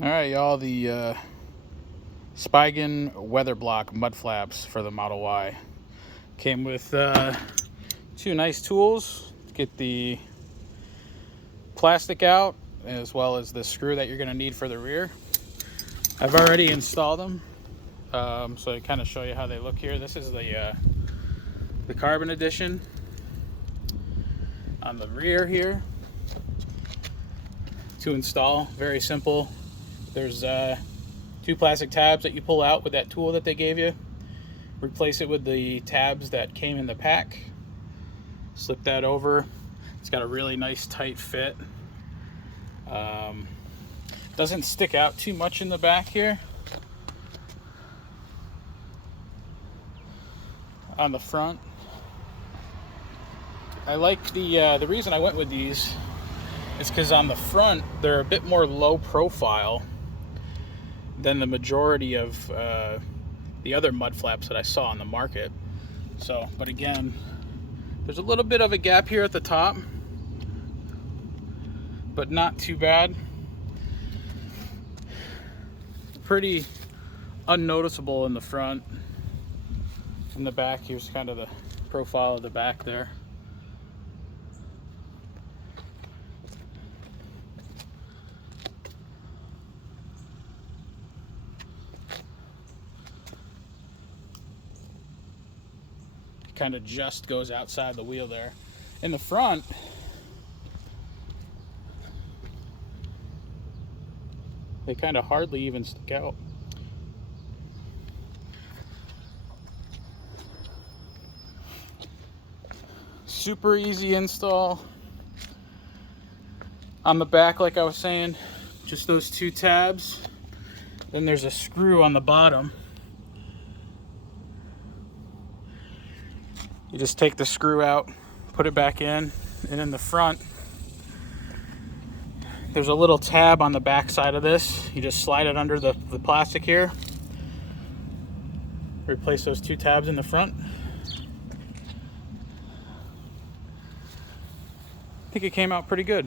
All right, y'all, the Spigen WeatherBloc mud flaps for the Model Y. Came with two nice tools to get the plastic out, as well as the screw that you're going to need for the rear. I've already installed them, so I kind of show you how they look here. This is the carbon edition on the rear here. To install, very simple. There's two plastic tabs that you pull out with that tool that they gave you. Replace it with the tabs that came in the pack. Slip that over. It's got a really nice tight fit. Doesn't stick out too much in the back here. On the front, I like the reason I went with these is because on the front they're a bit more low profile than the majority of the other mud flaps that I saw on the market. So, but again, there's a little bit of a gap here at the top, but not too bad. Pretty unnoticeable in the front. In the back, here's kind of the profile of the back there. Kind of just goes outside the wheel there. In the front, they kind of hardly even stick out. Super easy install. On the back, like I was saying, just those two tabs. Then there's a screw on the bottom. You just take the screw out, put it back in, and in the front, there's a little tab on the back side of this. You just slide it under the plastic here. Replace those two tabs in the front. I think it came out pretty good.